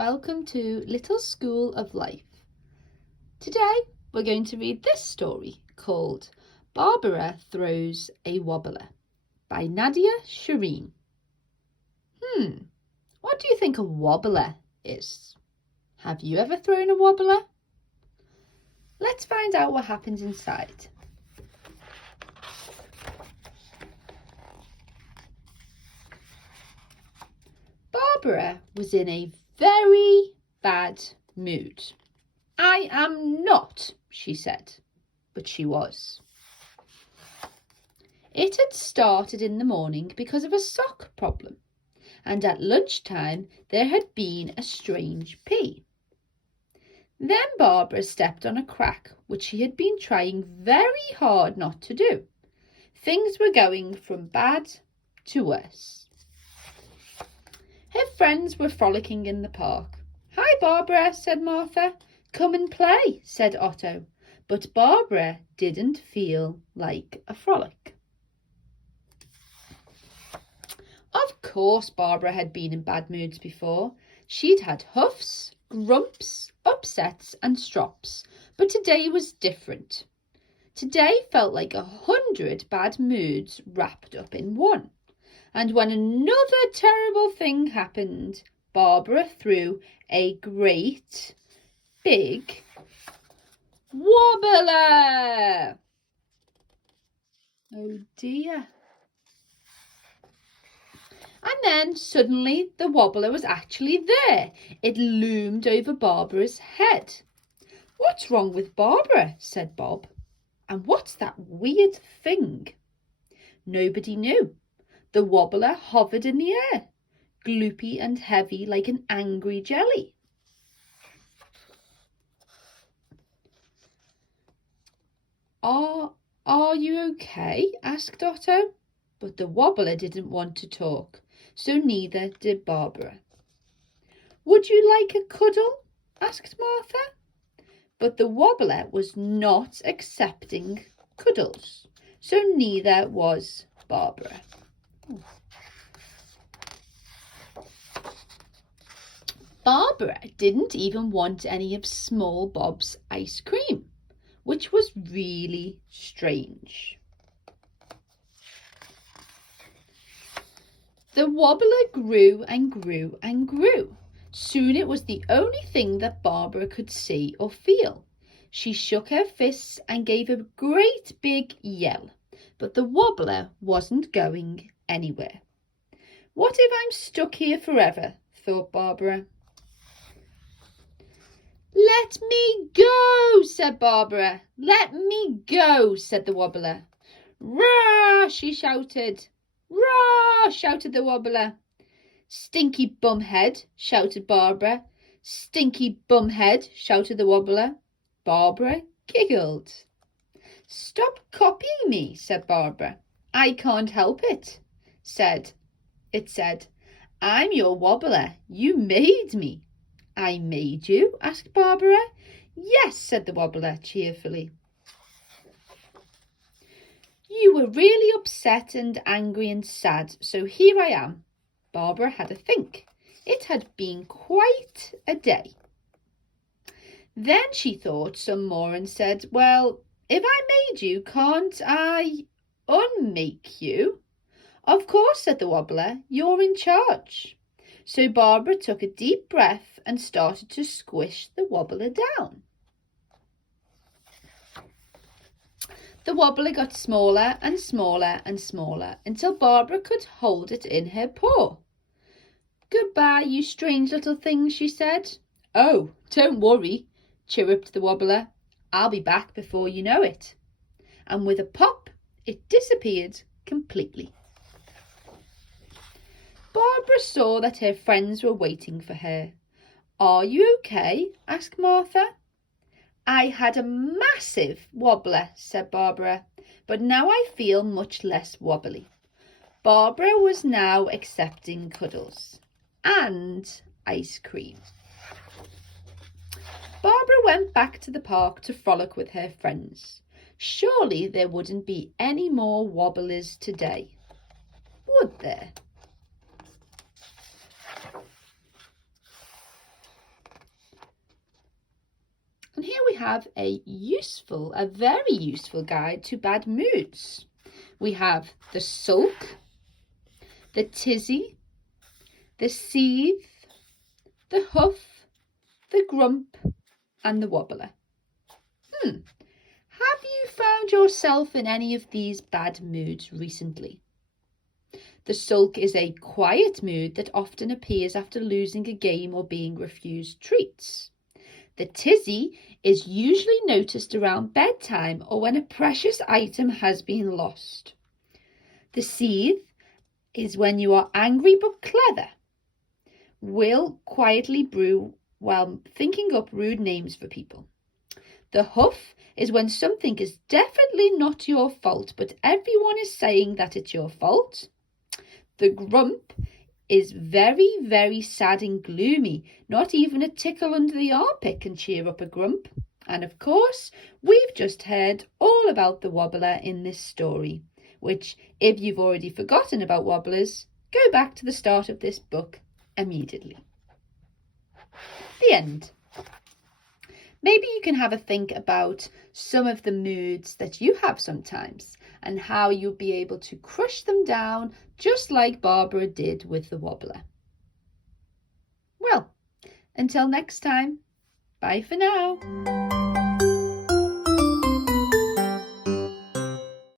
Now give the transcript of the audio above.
welcome to Little School of Life. Today we're going to read this story called Barbara Throws a Wobbler by Nadia Shireen. What do you think a wobbler is? Have you ever thrown a wobbler? Let's find out what happens inside. Barbara was in a very bad mood. I am not, she said, but she was. It had started in the morning because of a sock problem, and at lunchtime there had been a strange pee. Then Barbara stepped on a crack, which she had been trying very hard not to do. Things were going from bad to worse. Her friends were frolicking in the park. "Hi, Barbara," said Martha. "Come and play," said Otto. But Barbara didn't feel like a frolic. Of course, Barbara had been in bad moods before. She'd had huffs, grumps, upsets and strops, but today was different. Today felt like 100 bad moods wrapped up in one. And when another terrible thing happened, Barbara threw a great big wobbler. Oh dear. And then suddenly the wobbler was actually there. It loomed over Barbara's head. "What's wrong with Barbara?" said Bob. "And what's that weird thing?" Nobody knew. The wobbler hovered in the air, gloopy and heavy like an angry jelly. Are you okay?" asked Otto. But the wobbler didn't want to talk, so neither did Barbara. "Would you like a cuddle?" asked Martha. But the wobbler was not accepting cuddles, so neither was Barbara. Barbara didn't even want any of Small Bob's ice cream, which was really strange. The wobbler grew and grew and grew. Soon it was the only thing that Barbara could see or feel. She shook her fists and gave a great big yell, but the wobbler wasn't going anywhere. "What if I'm stuck here forever?" thought Barbara. "Let me go," said Barbara. "Let me go," said the wobbler. "Rah!" she shouted. "Rah!" shouted the wobbler. "Stinky bumhead," shouted Barbara. "Stinky bumhead," shouted the wobbler. Barbara giggled. "Stop copying me," said Barbara. "I can't help it," it said. "I'm your wobbler. You made me." "I made you?" asked Barbara. "Yes," said the wobbler cheerfully. "You were really upset and angry and sad, so here I am." Barbara had a think. It had been quite a day. Then she thought some more and said, "Well, if I made you, can't I unmake you?" "Of course," said the wobbler. "You're in charge." So Barbara took a deep breath and started to squish the wobbler down. The wobbler got smaller and smaller and smaller until Barbara could hold it in her paw. "Goodbye, you strange little thing," she said. "Oh, don't worry," chirruped the wobbler. "I'll be back before you know it." And with a pop, it disappeared completely. Barbara saw that her friends were waiting for her. "Are you okay?" asked Martha. "I had a massive wobbler," said Barbara, "but now I feel much less wobbly." Barbara was now accepting cuddles and ice cream. Barbara went back to the park to frolic with her friends. Surely there wouldn't be any more wobblers today, would there? And here we have a very useful guide to bad moods. We have the sulk, the tizzy, the seethe, the huff, the grump, and the wobbler. Have you found yourself in any of these bad moods recently? The sulk is a quiet mood that often appears after losing a game or being refused treats. The tizzy is usually noticed around bedtime or when a precious item has been lost. The seethe is when you are angry but clever. Will quietly brew while thinking up rude names for people. The huff is when something is definitely not your fault, but everyone is saying that it's your fault. The grump is very, very sad and gloomy. Not even a tickle under the armpit can cheer up a grump. And of course, we've just heard all about the wobbler in this story, which, if you've already forgotten about wobblers, go back to the start of this book immediately. The end. Maybe you can have a think about some of the moods that you have sometimes and how you'll be able to crush them down just like Barbara did with the wobbler. Well, until next time, bye for now.